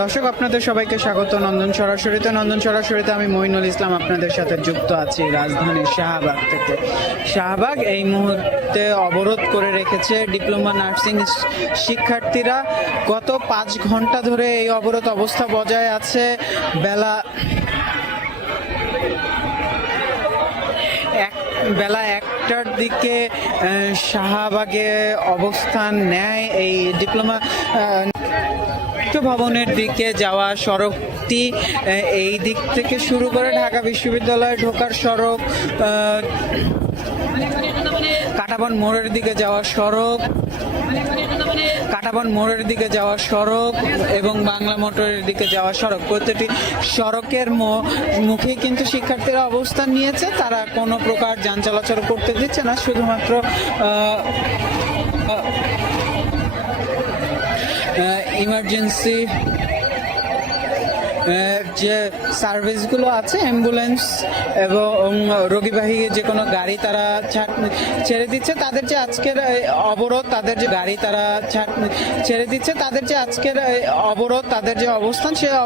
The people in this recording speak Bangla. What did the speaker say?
দর্শক, আপনাদের সবাইকে স্বাগত নন্দন সরাসরিতে। নন্দন সরাসরিতে আমি মঈনুল ইসলাম আপনাদের সাথে যুক্ত আছি রাজধানীর শাহবাগ থেকে। শাহবাগ এই মুহূর্তে অবরোধ করে রেখেছে ডিপ্লোমা নার্সিং শিক্ষার্থীরা। গত 5 ঘন্টা ধরে এই অবরোধ অবস্থা বজায় আছে। বেলা 1টার দিকে শাহবাগে অবস্থান নেয় এই ডিপ্লোমা ভবনের দিকে যাওয়া সড়কটি। এই দিক থেকে শুরু করে ঢাকা বিশ্ববিদ্যালয়ে ঢোকার সড়ক, কাঁটাবন মোড়ের দিকে যাওয়া সড়ক এবং বাংলা মোটরের দিকে যাওয়া সড়ক, প্রতিটি সড়কের মুখে কিন্তু শিক্ষার্থীরা অবস্থান নিয়েছে। তারা কোনো প্রকার যান চলাচল করতে দিচ্ছে না, শুধুমাত্র ইমার্জেন্সি যে সার্ভিসগুলো আছে, অ্যাম্বুলেন্স এবং রোগীবাহী যে কোনো গাড়ি তারা ছেড়ে দিচ্ছে। তাদের যে আজকের অবরোধ, তাদের যে অবস্থান, সে